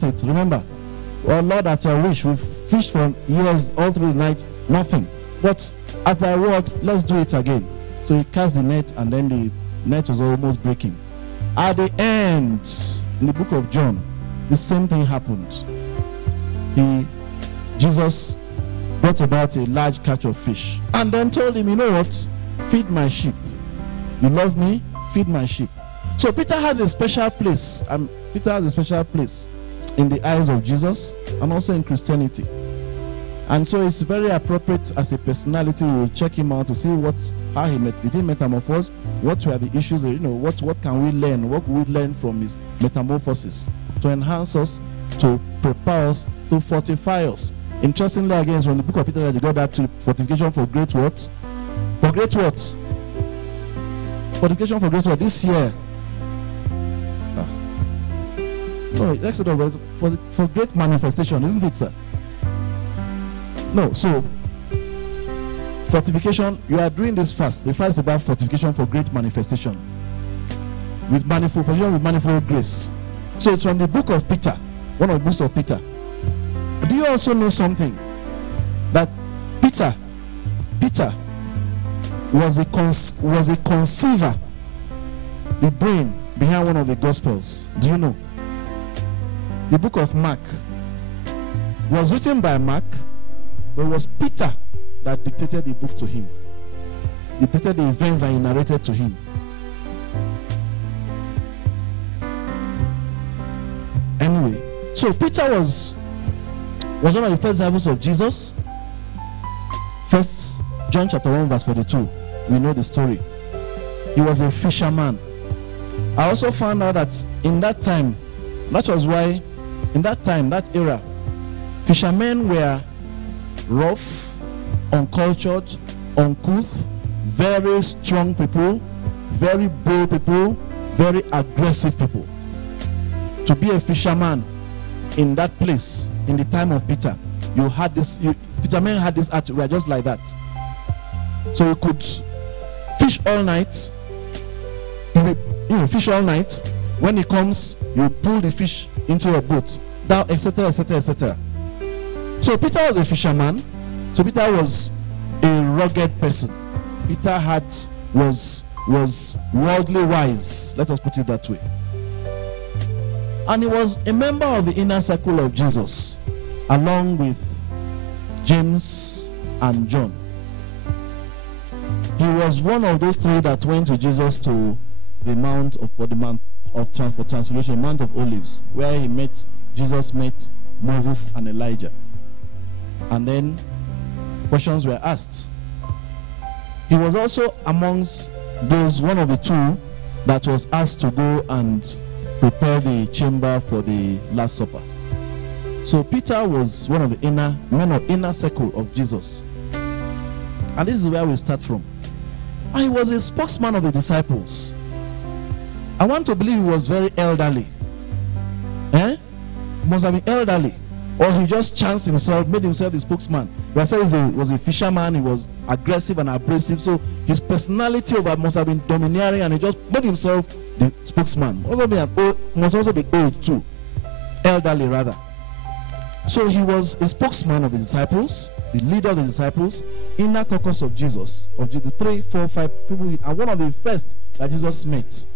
it. Remember, well, Lord, at your wish, we've fished for years all through the night, nothing. But at thy word, let's do it again. So he cast the net, and then the net was almost breaking. At the end, in the book of John, the same thing happened. Jesus brought about a large catch of fish, and then told him, you know what? Feed my sheep. You love me? Feed my sheep. So Peter has a special place. Peter has a special place in the eyes of Jesus and also in Christianity. And so it's very appropriate as a personality. We will check him out to see how did he metamorphose, what were the issues, what can we learn, what we learn from his metamorphosis to enhance us, to prepare us, to fortify us. Interestingly, again, from the book of Peter, you got that to fortification for great what? For great what? Fortification for great what? This year. No, Exodus was for great manifestation, isn't it, sir? No, so fortification, you are doing this fast. The fast is about fortification for great manifestation. With manifold grace. So it's from the book of Peter, one of the books of Peter. Do you also know something? That Peter was a conceiver, the brain behind one of the Gospels. Do you know? The book of Mark was written by Mark, but it was Peter that dictated the book to him. He dictated the events that he narrated to him. Anyway, so Peter was one of the first disciples of Jesus. First John chapter 1 verse 42. We know the story. He was a fisherman. I also found out that in that time, that was why in that time, that era, fishermen were rough, uncultured, uncouth, very strong people, very bold people, very aggressive people. To be a fisherman in that place, in the time of Peter, fishermen had this attitude, we are just like that. So you could fish all night, fish all night. When he comes, you pull the fish into a boat, down, etc., etc., etc. So Peter was a fisherman. So Peter was a rugged person. Peter was worldly wise. Let us put it that way. And he was a member of the inner circle of Jesus, along with James and John. He was one of those three that went with Jesus to the Mount of Transfiguration, Mount of Olives, where Jesus met Moses and Elijah. And then questions were asked. He was also amongst one of the two that was asked to go and prepare the chamber for the Last Supper. So Peter was one of the inner circle of Jesus. And this is where we start from. And he was a spokesman of the disciples. I want to believe he was very elderly. Must have been elderly. Or he just chanced himself, made himself the spokesman. We said he was a fisherman, he was aggressive and abrasive, so his personality must have been domineering, and he just made himself the spokesman. Must also be old too. Elderly rather. So he was a spokesman of the disciples, the leader of the disciples, inner caucus of Jesus, of the 3, 4, 5 people, and one of the first that Jesus met.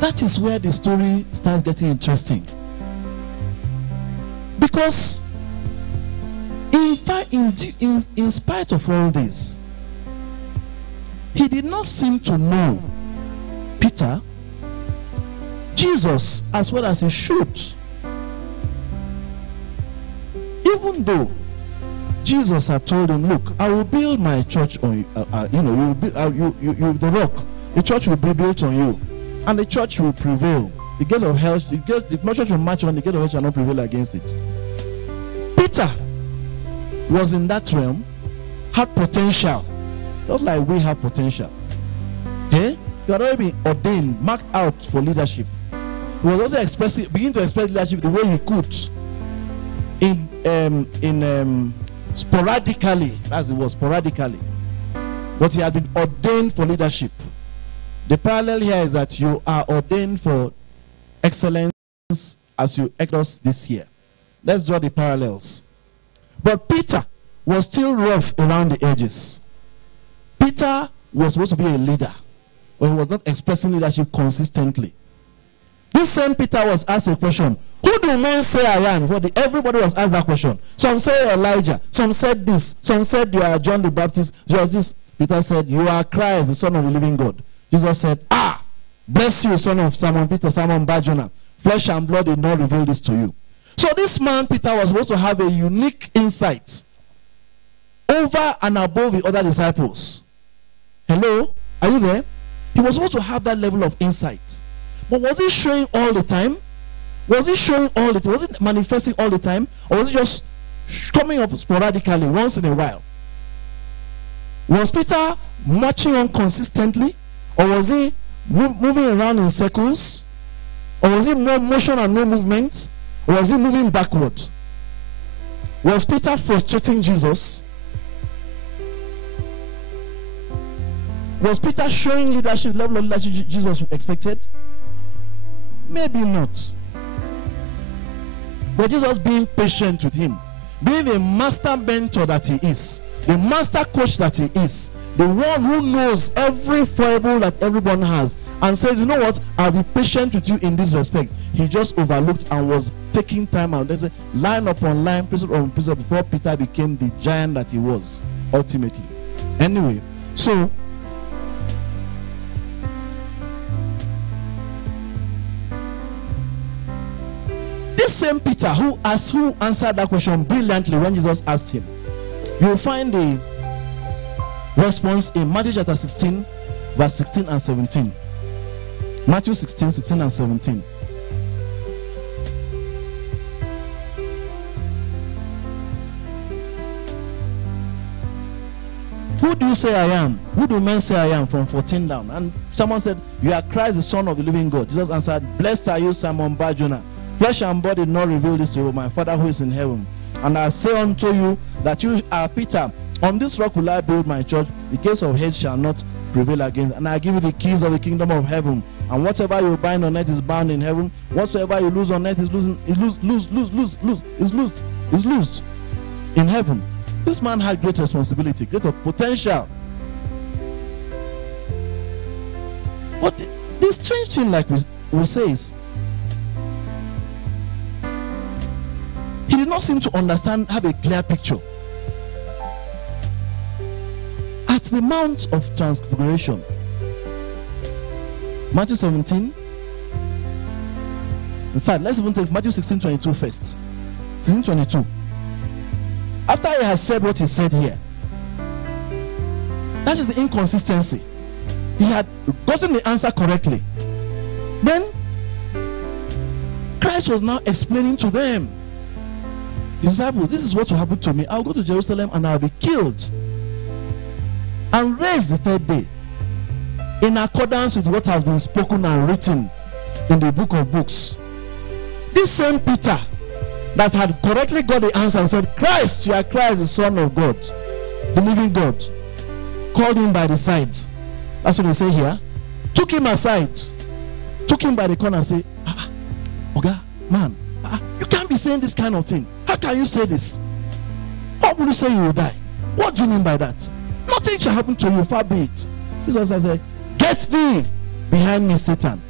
That is where the story starts getting interesting. Because in fact, in spite of all this, he did not seem to know Peter, Jesus, as well as he should. Even though Jesus had told him, look, I will build my church on you, the rock. The church will be built on you. And the church will prevail. The gates of hell, the church will march on, the gate of hell shall not prevail against it. Peter was in that realm, had potential, not like we have potential. He had already been ordained, marked out for leadership. He was also beginning to express leadership the way he could, sporadically, as it was, sporadically. But he had been ordained for leadership. The parallel here is that you are ordained for excellence as you exodus this year. Let's draw the parallels. But Peter was still rough around the edges. Peter was supposed to be a leader, but he was not expressing leadership consistently. This same Peter was asked a question. Who do men say I am? Everybody was asked that question. Some say Elijah. Some said this. Some said you are John the Baptist. Just this. Peter said, you are Christ, the Son of the living God. Jesus said, bless you, son of Simon Peter, Simon Barjona. Flesh and blood did not reveal this to you. So this man, Peter, was supposed to have a unique insight over and above the other disciples. Hello? Are you there? He was supposed to have that level of insight. But was he showing all the time? Was he showing all the time? Was it manifesting all the time? Or was it just coming up sporadically once in a while? Was Peter marching on consistently? Or was he moving around in circles? Or was it no motion and no movement? Or was he moving backward? Was Peter frustrating Jesus? Was Peter showing leadership, level of leadership Jesus expected? Maybe not. But Jesus being patient with him, being the master mentor that he is, the master coach that he is, the one who knows every foible that everyone has, and says, you know what, I'll be patient with you in this respect. He just overlooked and was taking time out. There's a line upon line, precept upon precept, before Peter became the giant that he was ultimately. Anyway, so this same Peter who answered that question brilliantly when Jesus asked him, you'll find the response in Matthew chapter 16, verse 16 and 17. Matthew 16, 16 and 17. Who do you say I am? Who do men say I am? From 14 down. And someone said, you are Christ, the Son of the living God. Jesus answered, blessed are you, Simon Barjona. Flesh and blood did not reveal this to you, my Father who is in heaven. And I say unto you that you are Peter. On this rock will I build my church. The gates of hell shall not prevail against. And I give you the keys of the kingdom of heaven. And whatever you bind on earth is bound in heaven. Whatsoever you lose on earth is loosed in heaven. This man had great responsibility, great potential. But the strange thing, like we say, is he did not seem to understand, have a clear picture. At the Mount of Transfiguration, Matthew 17. In fact, let's even take Matthew 16:22 first. 16:22. After he has said what he said here, that is the inconsistency. He had gotten the answer correctly. Then Christ was now explaining to them, disciples, this is what will happen to me. I'll go to Jerusalem and I'll be killed and raised the third day, in accordance with what has been spoken and written in the book of books. This same Peter that had correctly got the answer and said, Christ, you are Christ, the Son of God, the living God, called him by the side. That's what they say here. Took him aside, took him by the corner and said, Oga, man, you can't be saying this kind of thing. How can you say this? How will you say you will die? What do you mean by that? Nothing shall happen to you, far be it. Jesus said, get thee behind me, Satan.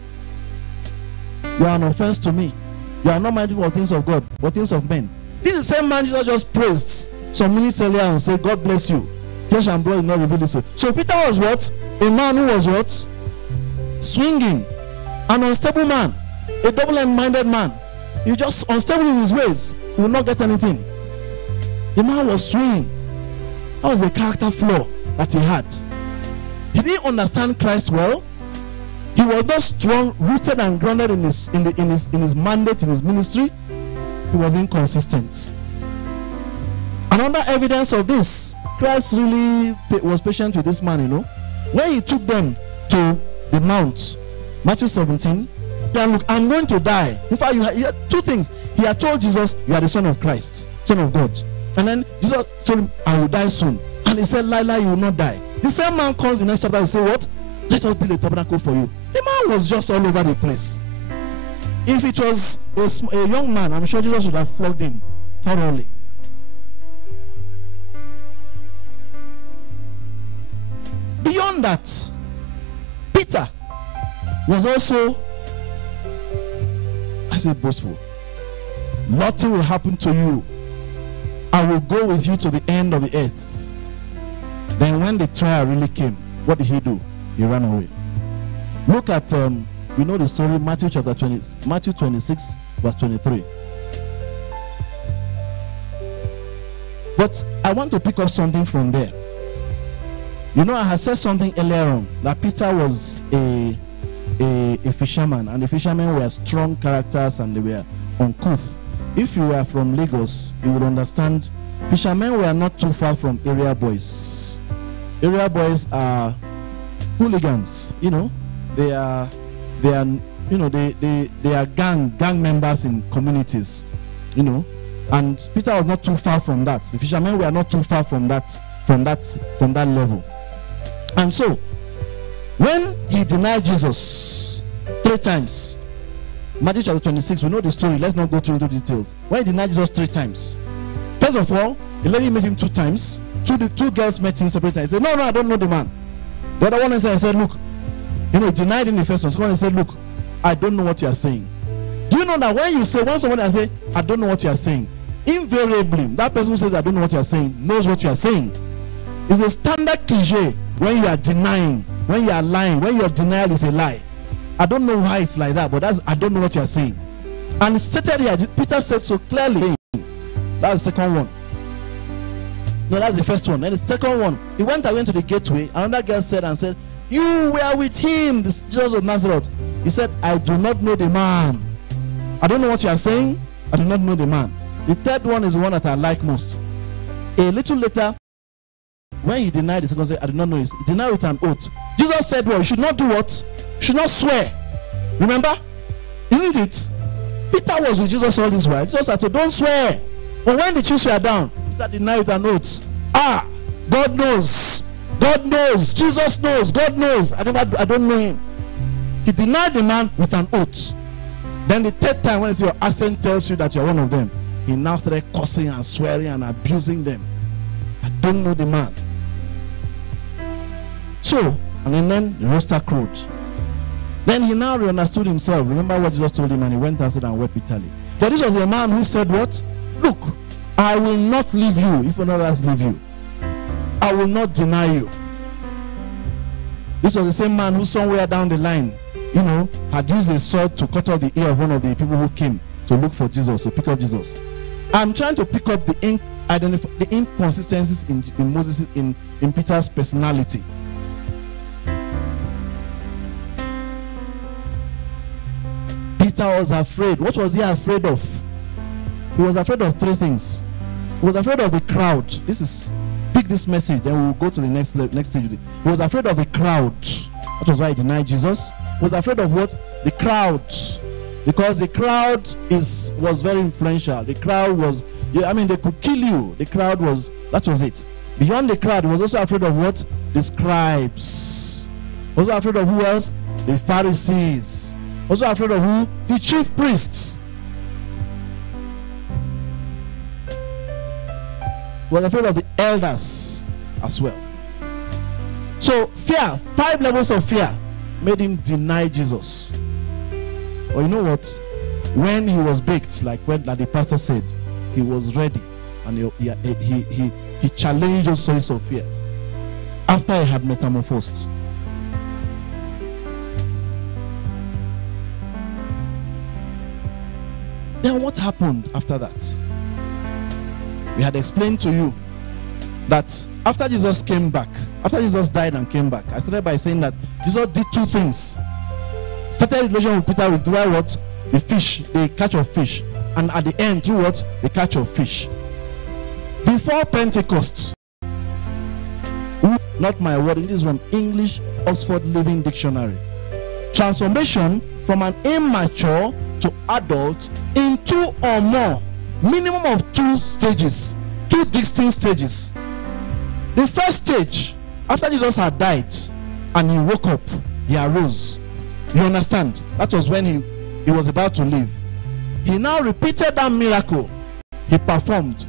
You are an offense to me. You are not mindful of things of God, but things of men. This is the same man Jesus just praised some minutes earlier and said, God bless you. Flesh and blood did not reveal this. So Peter was what? A man who was what? Swinging. An unstable man. A double-minded man. He just unstable in his ways. He will not get anything. The man was swinging. That was a character flaw that he had. He didn't understand Christ well. He was not strong, rooted and grounded in his mandate, in his ministry. He was inconsistent. Another evidence of this, Christ really was patient with this man, you know. When he took them to the mount, Matthew 17, then look, I'm going to die. In fact, you had two things. He had told Jesus, you are the Son of Christ, Son of God. And then Jesus told him, I will die soon. And he said, Lila, you will not die. The same man comes in the next chapter and say, what? Let us build a tabernacle for you. The man was just all over the place. If it was a young man, I'm sure Jesus would have flogged him thoroughly. Beyond that, Peter was also, I say, boastful. Nothing will happen to you. I will go with you to the end of the earth. Then when the trial really came, what did he do? He ran away. Look at, we know the story, Matthew 26, verse 23. But I want to pick up something from there. You know, I had said something earlier on, that Peter was a fisherman, and the fishermen were strong characters and they were uncouth. If you were from Lagos, you would understand fishermen were not too far from area boys. Area boys are hooligans, you know. They are gang members in communities, you know. And Peter was not too far from that. The fishermen were not too far from that level. And so, when he denied Jesus 3 times, Matthew chapter 26, we know the story. Let's not go through into details. When he denied Jesus 3 times, first of all, the lady met him 2 times. Two girls met him separately. He said, no, I don't know the man. The other one said, look, you know, he denied in the first one. So he said, look, I don't know what you are saying. Do you know that when someone say, I don't know what you are saying, invariably, that person who says, I don't know what you are saying, knows what you are saying. It's a standard cliche when you are denying, when you are lying, when your denial is a lie. I don't know why it's like that, but I don't know what you are saying. And it's stated here, Peter said so clearly. That's the second one. No, that's the first one. Then the second one, he went away to the gateway. Another girl said, you were with him, this Jesus of Nazareth. He said, I do not know the man. I don't know what you are saying. I do not know the man. The third one is the one that I like most. A little later, when he denied, the second said, I do not know. He denied with an oath. Jesus said, well, you should not do what? You should not swear. Remember? Isn't it? Peter was with Jesus all this while. Jesus said, don't swear. But when the chiefs were down, Peter denied with an oath. God knows. God knows. Jesus knows. God knows. I don't know him. He denied the man with an oath. Then the third time, when your accent tells you that you're one of them, he now started cursing and swearing and abusing them. I don't know the man. So, and then the rooster crowed. Then he now understood himself. Remember what Jesus told him, and he went outside and wept bitterly. But this was a man who said what? Look, I will not leave you if others leave you. I will not deny you. This was the same man who somewhere down the line, you know, had used a sword to cut off the ear of one of the people who came to look for Jesus, to pick up Jesus. I'm trying to pick up the inconsistencies in Moses, in Peter's personality. Peter was afraid. What was he afraid of? He was afraid of 3 things. He was afraid of the crowd. Pick this message, then we'll go to the next stage. He was afraid of the crowd. That was why he denied Jesus. He was afraid of what? The crowd. Because the crowd was very influential. The crowd was, they could kill you. The crowd that was it. Beyond the crowd, he was also afraid of what? The scribes. Also afraid of who else? The Pharisees. Also afraid of who? The chief priests. He was afraid of the elders as well. So fear, 5 levels of fear made him deny Jesus. But you know what? When he was baked, like the pastor said, he was ready, and he challenged those sources of fear after he had metamorphosed. Then what happened after that? We had explained to you that after Jesus came back, after Jesus died and came back, I started by saying that Jesus did 2 things. Started a relation with Peter with what? The fish, the catch of fish. And at the end, through what? The catch of fish. Before Pentecost, not my word, it is from English Oxford Living Dictionary. Transformation from an immature to adult in 2 or more. Minimum of 2 stages. 2 distinct stages. The first stage, after Jesus had died, and he woke up, he arose. You understand? That was when he was about to leave. He now repeated that miracle he performed